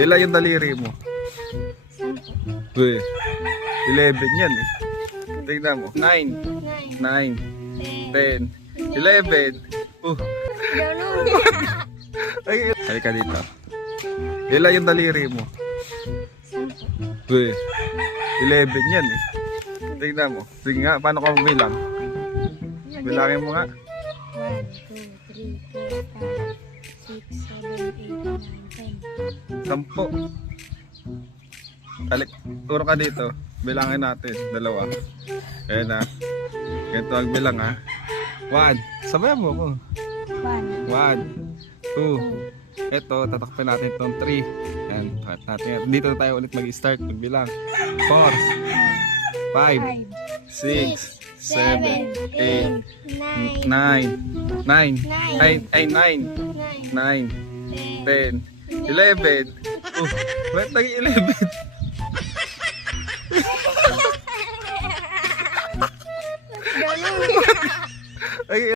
Ilan yung daliri mo? 11 yan eh. Tingnan mo. 9, 9, 10, 11. Ay, halika dito. Ilan yung daliri mo? 11 yan eh. Tingnan mo. Sige nga, paano ka bilang? Bilangin mo nga. 1, 2, 3, 4, 5, 6, 7, 8, 9, 10. 10. Halik, turo ka dito. Bilangin natin. 2. Ayan na. Ganito ang bilang ha. 1. Sabayan mo ko. 1, 2. Ito, tatakpan natin itong 3. Ayan, natin. Dito na tayo ulit mag-start. Magbilang. 4, 5, 6, 7, 8, 9, 9, 9, 10, 11. Ba't naging 11? Ay,